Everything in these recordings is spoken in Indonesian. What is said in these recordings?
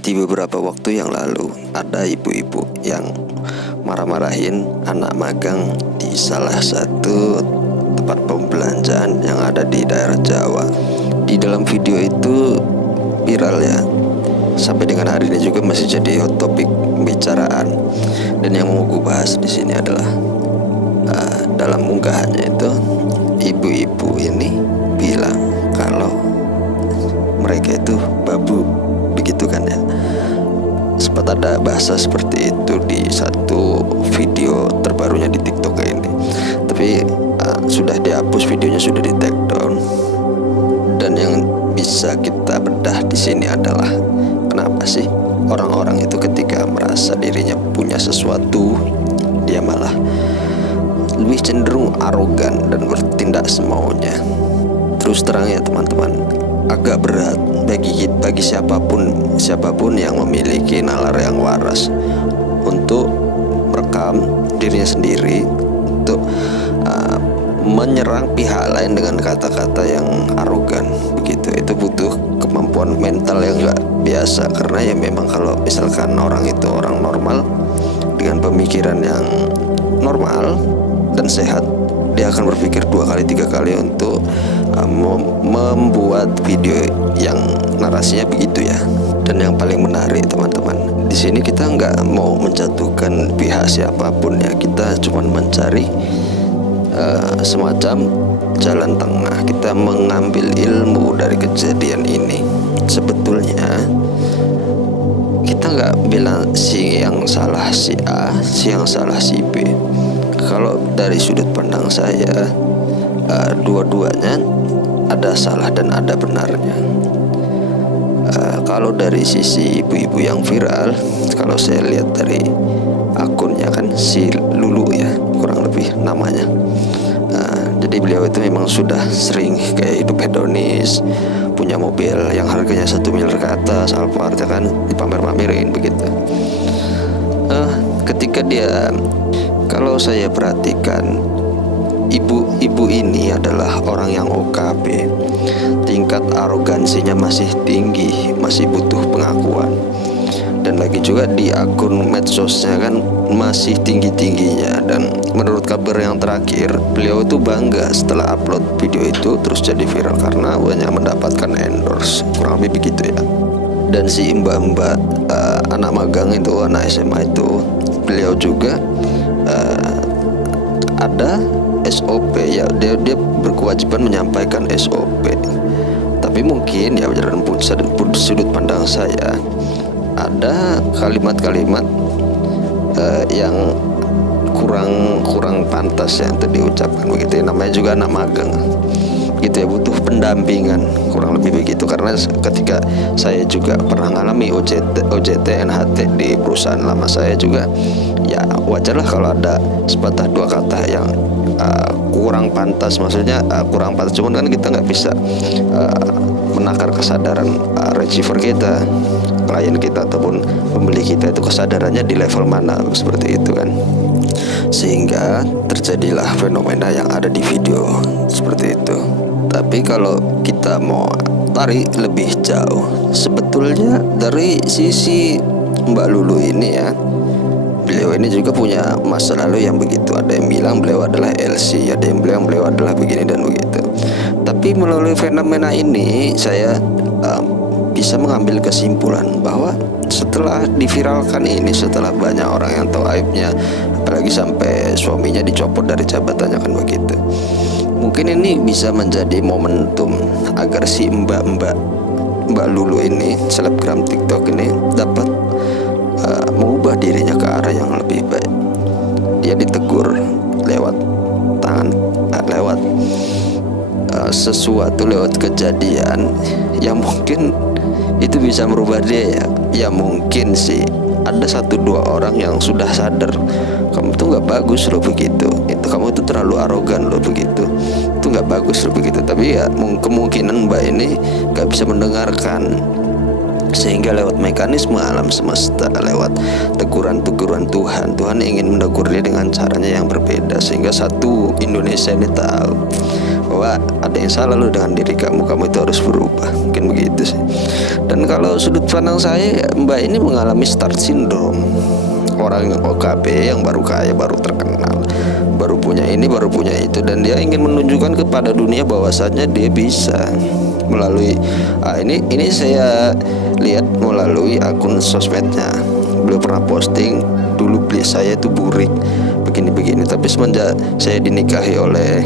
Di beberapa waktu yang lalu, ada ibu-ibu yang marah-marahin anak magang di salah satu tempat pembelanjaan yang ada di daerah Jawa. Di dalam video itu viral ya, sampai dengan hari ini juga masih jadi hot topik pembicaraan. Dan yang mau gue bahas di sini adalah dalam unggahannya itu, ibu-ibu ini bilang kalau mereka itu babu, begitu kan ya. Sempat ada bahasa seperti itu di satu video terbarunya di TikTok ini, tapi sudah dihapus videonya, sudah di take down. Dan yang bisa kita bedah di sini adalah kenapa sih orang-orang itu ketika merasa dirinya punya sesuatu, dia malah lebih cenderung arogan dan bertindak semaunya. Terus terang ya teman-teman, agak berat bagi siapapun yang memiliki nalar yang waras untuk merekam dirinya sendiri, untuk menyerang pihak lain dengan kata-kata yang arogan begitu. Itu butuh kemampuan mental yang gak biasa, karena ya memang kalau misalkan orang itu orang normal dengan pemikiran yang normal dan sehat, dia akan berpikir 2 kali 3 kali untuk membuat video yang narasinya begitu ya. Dan yang paling menarik teman-teman, di sini kita nggak mau menjatuhkan pihak siapapun ya, kita cuma mencari semacam jalan tengah. Kita mengambil ilmu dari kejadian ini. Sebetulnya kita nggak bilang si yang salah si A, si yang salah si B. Kalau dari sudut pandang saya, dua-duanya ada salah dan ada benarnya. Kalau dari sisi ibu-ibu yang viral, kalau saya lihat dari akunnya kan si Lulu ya, kurang lebih namanya. Jadi beliau itu memang sudah sering kayak hidup hedonis, punya mobil yang harganya 1 miliar ke atas, Alphard ya kan, dipamer-pamerin begitu. Ketika dia, kalau saya perhatikan, ibu-ibu ini adalah orang yang OKB, tingkat arogansinya masih tinggi, masih butuh pengakuan. Dan lagi juga di akun medsosnya kan masih tinggi-tingginya. Dan menurut kabar yang terakhir, beliau itu bangga setelah upload video itu terus jadi viral karena banyak mendapatkan endorse, kurang lebih begitu ya. Dan si mbak-mbak anak magang itu, anak SMA itu, beliau juga ada SOP ya, dia berkewajiban menyampaikan SOP. Tapi mungkin ya dalam sudut pandang saya, ada kalimat-kalimat yang kurang pantas ya untuk diucapkan begitu ya. Namanya juga anak magang gitu ya, butuh pendampingan, kurang lebih begitu. Karena ketika saya juga pernah ngalami OJT NHT di perusahaan lama saya juga, ya wajarlah kalau ada sepatah dua kata yang kurang pantas. Maksudnya kurang pantas, cuman kan kita nggak bisa menakar kesadaran receiver kita, klien kita ataupun pembeli kita itu kesadarannya di level mana, seperti itu kan. Sehingga terjadilah fenomena yang ada di video seperti itu. Tapi kalau kita mau tarik lebih jauh, sebetulnya dari sisi Mbak Lulu ini ya, beliau ini juga punya masa lalu yang begitu. Ada yang bilang beliau adalah LC, ada yang bilang beliau adalah begini dan begitu. Tapi melalui fenomena ini saya bisa mengambil kesimpulan bahwa setelah diviralkan ini, setelah banyak orang yang tahu aibnya, apalagi sampai suaminya dicopot dari jabatannya kan begitu, mungkin ini bisa menjadi momentum agar si Mbak Lulu ini, selebgram TikTok ini, dapat mengubah dirinya ke arah yang lebih baik. Dia ditegur lewat tangan, lewat sesuatu, lewat kejadian yang mungkin itu bisa merubah dia ya. Ya mungkin sih ada 1-2 orang yang sudah sadar, kamu tuh nggak bagus loh begitu, itu kamu tuh terlalu arogan loh begitu, itu nggak bagus loh begitu. Tapi ya kemungkinan mbak ini nggak bisa mendengarkan, sehingga lewat mekanisme alam semesta, lewat teguran-teguran Tuhan ingin menegur dia dengan caranya yang berbeda, sehingga satu Indonesia ini tahu bahwa bahwa ada yang salah loh dengan diri kamu itu harus berubah, mungkin begitu sih. Dan kalau sudut pandang saya, Mbak ini mengalami start syndrome, orang yang OKB yang baru kaya, baru terkenal, baru punya ini, baru punya itu, dan dia ingin menunjukkan kepada dunia bahwasanya dia bisa melalui ini saya lihat melalui akun sosmednya. Beliau pernah posting, dulu beli saya itu burik begini-begini, tapi semenjak saya dinikahi oleh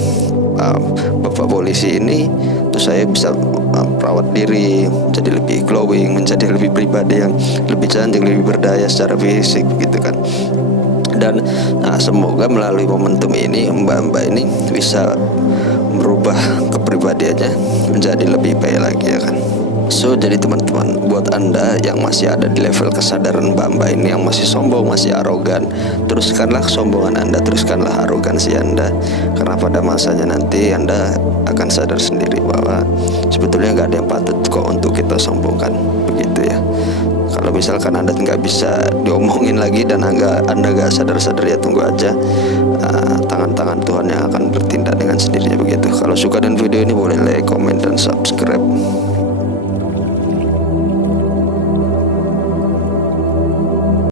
bapak polisi ini, terus saya bisa perawat diri, menjadi lebih glowing, menjadi lebih pribadi yang lebih cantik, lebih berdaya secara fisik gitu kan. Dan semoga melalui momentum ini mbak-mbak ini bisa merubah kepribadiannya menjadi lebih baik lagi ya kan. So jadi teman-teman, buat anda yang masih ada di level kesadaran mbak-mbak ini, yang masih sombong, masih arogan, teruskanlah kesombongan anda, teruskanlah arogansi anda, karena pada masanya nanti anda akan sadar sendiri bahwa sebetulnya nggak ada yang patut kok untuk kita sombongkan, begitu ya. Kalau misalkan anda nggak bisa diomongin lagi dan anda nggak sadar-sadar, ya tunggu aja tangan-tangan Tuhan yang akan bertindak dengan sendirinya, begitu. Kalau suka dengan video ini boleh like, comment, dan subscribe.